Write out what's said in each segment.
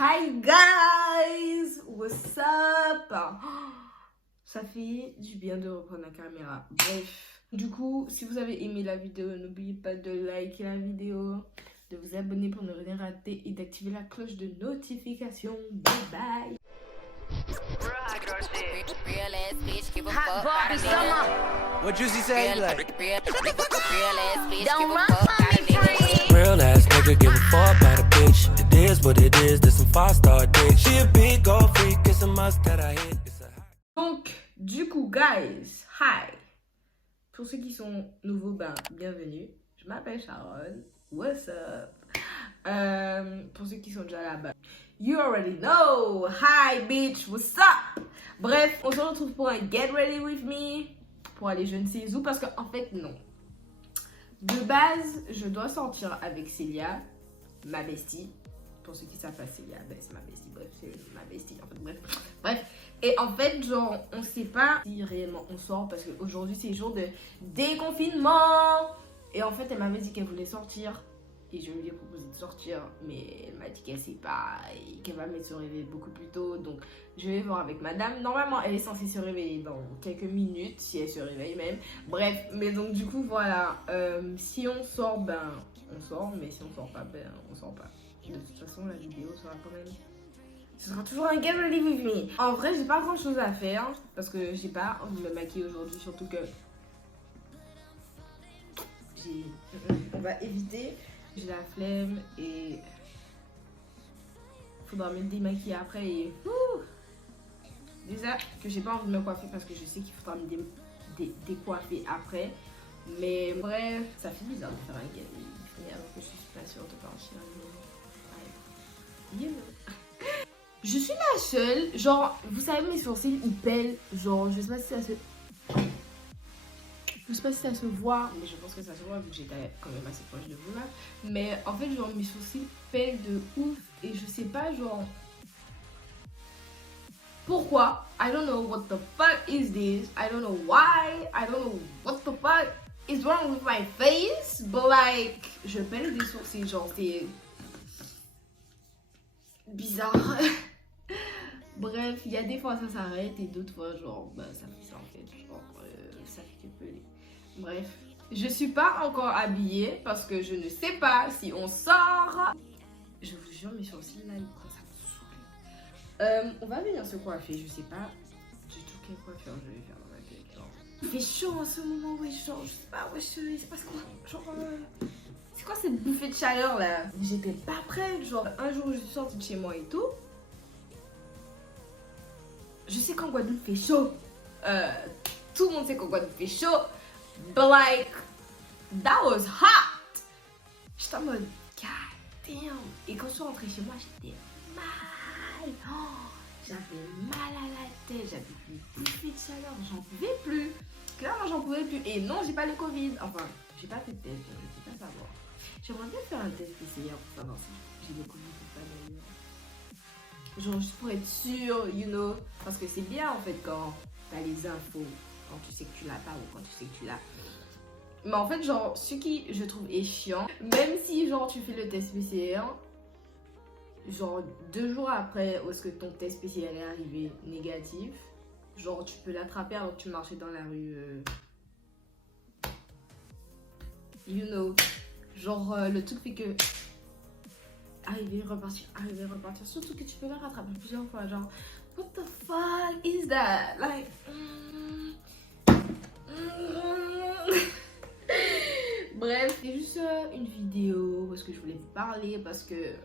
Hi guys, what's up? Ça fait du bien de reprendre la caméra. Bref, du coup, si vous avez aimé la vidéo, n'oubliez pas de liker la vidéo, de vous abonner pour ne rien rater et d'activer la cloche de notification. Bye bye. Hot Barbie summer. What Juicy say? Like, Don't run from me, friend. real ass nigga, give a fuck about a bitch. It is what it is, there's some 5-star dick. She a big old freak, it's a must that I hit. It's a Donc, du coup, guys, hi. Pour ceux qui sont nouveaux, ben, bienvenue. Je m'appelle Sharon. What's up? Pour ceux qui sont déjà là-bas, you already know. Hi, bitch, what's up? Bref, on se retrouve pour un Get Ready With Me. Pour aller je ne sais où, parce qu'en fait, non. De base, je dois sortir avec Célia, ma bestie. Pour ceux qui savent pas, Célia, ben, c'est ma bestie. Bref, c'est ma bestie. En fait, bref. Et en fait, genre, on sait pas si réellement on sort parce qu'aujourd'hui, c'est le jour de déconfinement. Et en fait, elle m'avait dit qu'elle voulait sortir. Et je lui ai proposé de sortir. Mais elle m'a dit qu'elle sait pas et qu'elle va me se réveiller beaucoup plus tôt. Donc, je vais voir avec madame. Normalement, elle est censée se réveiller dans quelques minutes, si elle se réveille même. Bref, mais donc, du coup, voilà. Si on sort, ben, on sort. Mais si on sort pas, ben, on sort pas. De toute façon, la vidéo sera quand même... Ce sera toujours un Get Ready With Me. En vrai, j'ai pas grand chose à faire parce que j'ai pas envie de me maquiller aujourd'hui, surtout que on va éviter. J'ai la flemme et faudra me démaquiller après et déjà que j'ai pas envie de me coiffer parce que je sais qu'il faudra me décoiffer après. Mais bref, ça fait bizarre de faire un Get Ready With Me alors que je suis pas sûre de partir. Ouais. Je suis la seule, genre, vous savez mes sourcils ils pèlent, genre, je sais pas si ça se... Je sais pas si ça se voit, mais je pense que ça se voit vu que j'étais quand même assez proche de vous là. Mais en fait, genre, mes sourcils pèlent de ouf et je sais pas, genre... Pourquoi? I don't know what the fuck is this. I don't know why. I don't know what the fuck is wrong with my face. But like, je pèle des sourcils, genre, c'est... bizarre. Bref, il y a des fois ça s'arrête et d'autres fois genre bah, ça fait ça en fait, genre ça fait que peler. Bref, je suis pas encore habillée parce que je ne sais pas si on sort. Je vous jure mes sourcils là ils commencent à me saouler. On va venir se coiffer, je sais pas du tout quelle coiffure je vais faire dans ma tête. Genre. Il fait chaud en ce moment, ouais, genre je sais pas, ouais, il se passe quoi, genre c'est quoi cette bouffée de chaleur là? J'étais pas prête, genre un jour je suis sortie de chez moi et tout. Je sais qu'en Guadeloupe fait chaud. Tout le monde sait qu'en Guadeloupe fait chaud. But like, that was hot. J'étais en mode, god damn. Et quand je suis rentrée chez moi, j'étais mal. Oh, j'avais mal à la tête. J'avais une bouffée de chaleur. J'en pouvais plus. Clairement, j'en pouvais plus. Et non, j'ai pas le Covid. Enfin, j'ai pas fait de test. Je ne sais pas savoir. J'aimerais bien faire un test PCR pour savoir si j'ai le Covid ou pas d'ailleurs. Genre juste pour être sûr, you know. Parce que c'est bien en fait quand t'as les infos. Quand tu sais que tu l'as pas ou quand tu sais que tu l'as. Mais en fait genre ce qui je trouve est chiant. Même si genre tu fais le test PCR. Genre 2 jours après où est-ce que ton test PCR est arrivé négatif. Genre tu peux l'attraper alors que tu marchais dans la rue. You know. Genre le truc fait que... arriver, repartir. Surtout que tu peux le rattraper plusieurs fois. Genre, what the fuck is that? Like, Bref, c'est juste une vidéo parce que je voulais vous parler. Parce que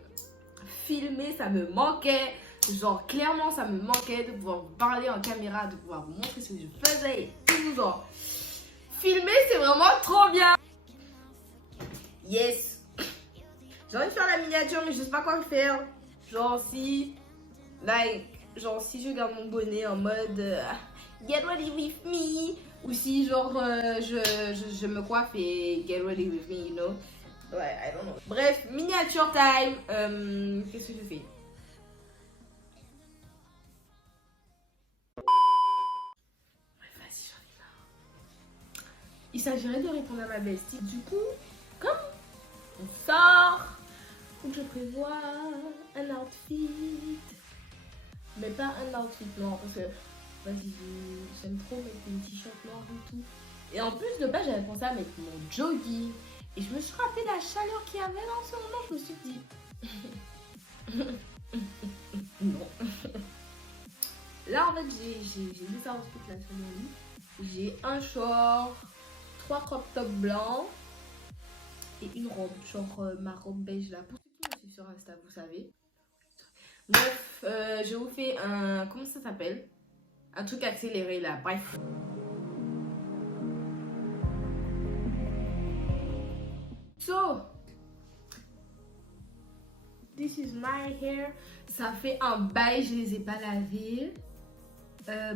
filmer, ça me manquait. Genre, clairement, ça me manquait de pouvoir vous parler en caméra, de pouvoir vous montrer ce que je faisais et tout. Genre, filmer, c'est vraiment trop bien. Yes. J'ai envie de faire la miniature mais je sais pas quoi faire. Genre si je garde mon bonnet en mode Get ready with me. Ou si genre je me coiffe et get ready with me, you know. Ouais, I don't know. Bref, miniature time. Qu'est-ce que je fais? Vas-y, j'en ai marre. Il s'agirait de répondre à ma bestie. Du coup, comme on sort, donc je prévois un outfit pas un outfit noir parce que, vas-y, j'aime trop mettre une t-shirt noire et tout. Et en plus, de base, j'avais pensé à mettre mon jogging. Et je me suis rappelé la chaleur qu'il y avait là en ce moment. Je me suis dit... non. Là, en fait, j'ai mis ça ensuite là sur mon lit. J'ai un short, 3 crop tops blancs et une robe, genre ma robe beige là. Pour ceux qui me suivent sur Insta, vous savez. Bref, je vous fais un... Comment ça s'appelle? Un truc accéléré là, bref. So, this is my hair. Ça fait un bail, je les ai pas lavés.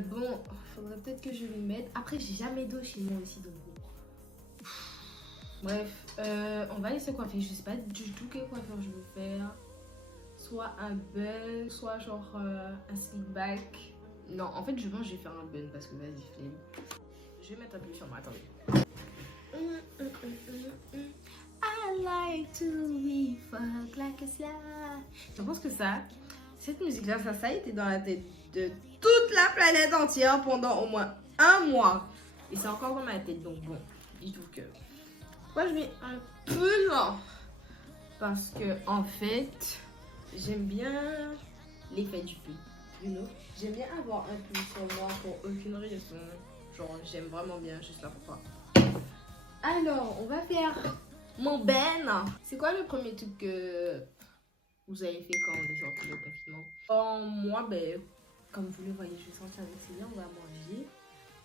Bon, faudrait peut-être que je les mette. Après, j'ai jamais d'eau chez moi aussi, donc bon. Bref, on va aller se coiffer. Je sais pas du tout quelle coiffure je veux faire. Soit un bun, soit genre un slick back. Non, en fait, je pense que je vais faire un bun parce que vas-y, flemme. Je vais mettre un peu sur moi, attendez. I like to be fucked like a slide. Je pense que cette musique-là, ça a été dans la tête de toute la planète entière pendant au moins un mois. Et c'est encore dans ma tête, donc bon, dites-vous que... Pourquoi je mets un peu noir? Parce que, en fait, j'aime bien l'effet du pull. You know? J'aime bien avoir un pull sur moi pour aucune raison. Genre, j'aime vraiment bien, juste là pourquoi. Alors, on va faire mon ben. C'est quoi le premier truc que vous avez fait quand on est sorti le confinement? Moi, ben, comme vous le voyez, je vais sortir avec Célia, on va manger.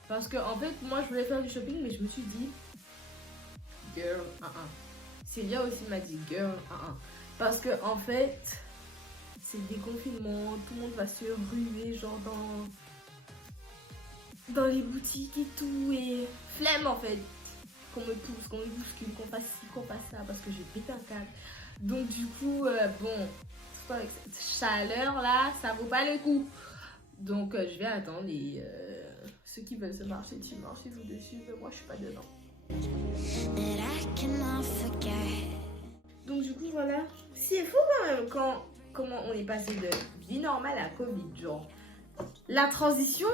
Parce que, en fait, moi, je voulais faire du shopping, mais je me suis dit, girl, Célia aussi m'a dit, girl, Parce que, en fait, c'est le déconfinement, tout le monde va se ruer, genre, dans les boutiques et tout, et flemme, en fait. Qu'on me pousse, qu'on me bouscule, qu'on fasse ci, qu'on fasse ça, parce que j'ai pété un câble. Donc du coup, bon, avec cette chaleur là, ça vaut pas le coup. Donc je vais attendre et ceux qui veulent se marcher dessus, marchez-vous dessus, mais moi je suis pas dedans. Donc du coup voilà, c'est fou quand même comment on est passé de vie normale à Covid, genre. La transition,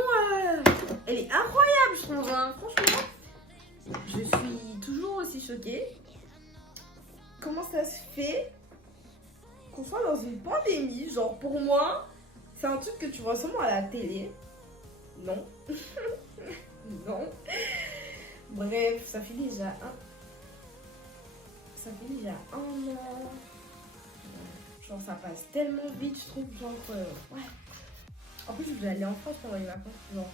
elle est incroyable je trouve, hein, franchement. Je suis toujours aussi choquée. Comment ça se fait qu'on soit dans une pandémie? Genre pour moi, c'est un truc que tu vois seulement à la télé. Non. Non. Bref, ça fait déjà un an. Genre ça passe tellement vite, je trouve. Genre, ouais. En plus, je voulais aller en France pendant les vacances. Genre...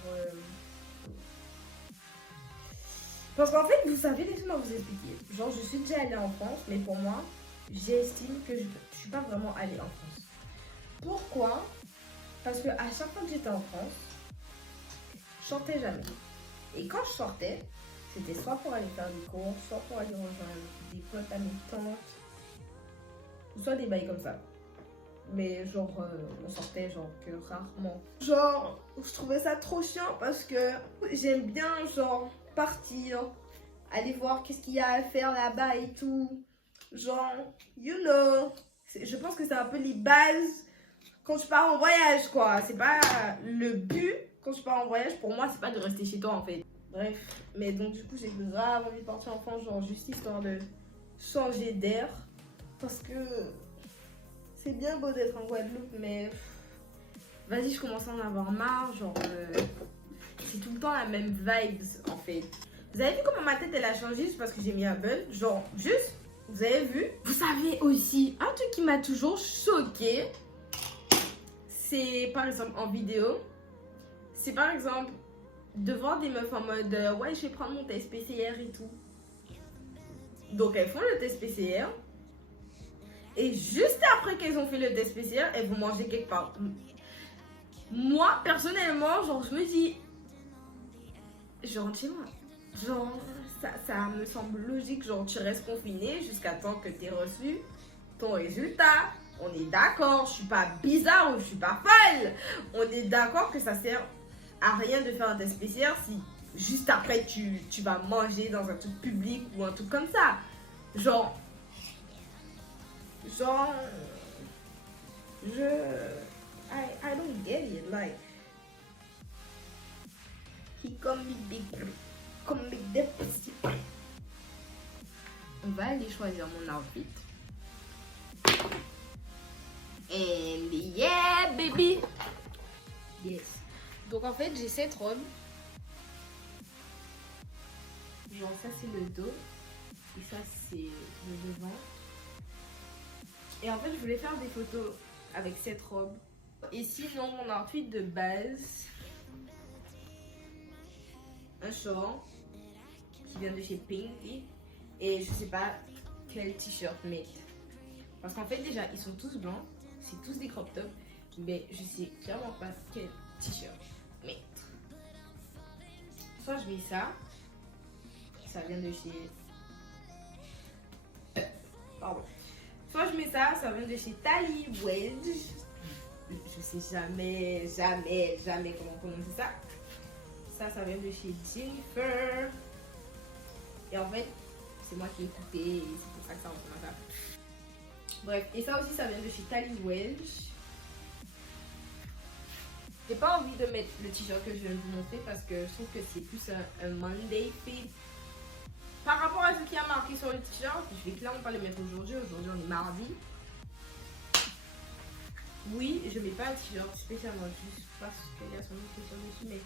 Parce qu'en fait, vous savez, laissez-moi vous expliquer. Genre, je suis déjà allée en France, mais pour moi, j'estime que je ne suis pas vraiment allée en France. Pourquoi? Parce que à chaque fois que j'étais en France, je sortais jamais. Et quand je sortais, c'était soit pour aller faire des cours, soit pour aller rejoindre des potes à mes tantes, ou soit des bails comme ça. Mais genre, on sortait genre que rarement. Genre, je trouvais ça trop chiant parce que j'aime bien genre... partir, aller voir qu'est-ce qu'il y a à faire là-bas et tout. Genre, you know, je pense que c'est un peu les bases quand tu pars en voyage, quoi. C'est pas le but quand tu pars en voyage, pour moi, c'est pas de rester chez toi, en fait. Bref, mais donc du coup, j'ai grave envie de partir en France, genre juste histoire de changer d'air. Parce que c'est bien beau d'être en Guadeloupe, mais vas-y, je commence à en avoir marre, genre... c'est tout le temps la même vibes en fait. Vous avez vu comment ma tête elle a changé juste parce que j'ai mis un bun? Genre juste, vous avez vu? Vous savez aussi, un truc qui m'a toujours choqué, c'est par exemple en vidéo, c'est par exemple de voir des meufs en mode ouais je vais prendre mon test PCR et tout. Donc elles font le test PCR et juste après qu'elles ont fait le test PCR, elles vont manger quelque part. Moi personnellement, genre je me dis... je rentre chez moi. Genre, ça me semble logique. Genre, tu restes confiné jusqu'à temps que tu aies reçu ton résultat. On est d'accord, je suis pas bizarre ou je suis pas folle. On est d'accord que ça sert à rien de faire un test PCR si juste après tu vas manger dans un truc public ou un truc comme ça. Genre, I don't get it. Like, he come with the pussy. On va aller choisir mon outfit. And yeah, baby. Yes. Donc en fait, j'ai cette robe. Genre ça c'est le dos. Et ça c'est le devant. Et en fait, je voulais faire des photos avec cette robe. Et sinon, mon outfit de base, un short qui vient de chez Pink. Et je sais pas quel t-shirt mettre. Parce qu'en fait, déjà, ils sont tous blancs. C'est tous des crop tops. Mais je sais clairement pas quel t-shirt mettre. Soit je mets ça. Ça vient de chez... Pardon. Soit je mets ça, ça vient de chez Tally Wedge. Je sais jamais comment prononcer ça. Ça vient de chez Jennifer. Et en fait, c'est moi qui ai coupé et c'est pour ça que ça ressemble à ça. Bref, et ça aussi, ça vient de chez Tally Wedge. J'ai pas envie de mettre le t-shirt que je viens de vous montrer parce que je trouve que c'est plus un Monday fit. Par rapport à ce qui a marqué sur le t-shirt, je vais clairement pas le mettre aujourd'hui. Aujourd'hui, on est mardi. Oui, je mets pas un t-shirt spécialement juste parce qu'il y a son inscription dessus, mais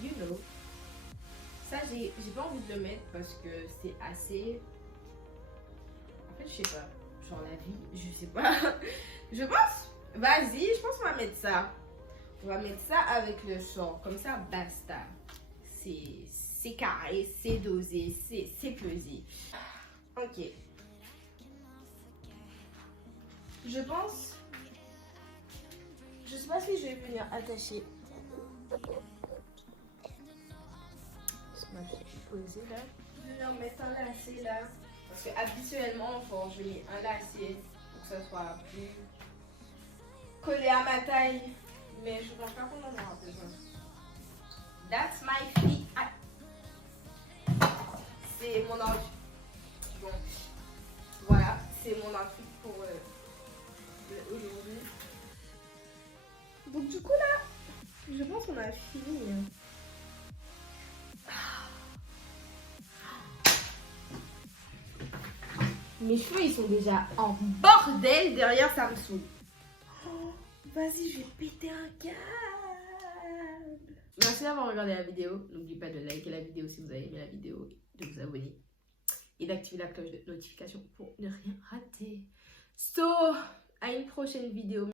you know. Ça, j'ai pas envie de le mettre parce que c'est assez... En fait, je sais pas. Genre la vie, je sais pas. Je pense... Vas-y, je pense qu'on va mettre ça. On va mettre ça avec le short. Comme ça, basta. C'est carré, c'est dosé, c'est pesé. Ok. Je pense... Je sais pas si je vais venir attacher... Je vais poser là. Je vais venir mettre un lacet là. Parce que habituellement, je mets un lacet pour que ça soit plus collé à ma taille. Mais je pense pas qu'on en aura besoin. That's my feet. C'est mon outfit. Bon. Voilà, c'est mon outfit pour aujourd'hui. Donc du coup là, je pense qu'on a fini. Mes cheveux ils sont déjà en bordel derrière, ça me saoule. Oh, vas-y, je vais péter un câble. Merci d'avoir regardé la vidéo. N'oubliez pas de liker la vidéo si vous avez aimé la vidéo, de vous abonner et d'activer la cloche de notification pour ne rien rater. So, à une prochaine vidéo.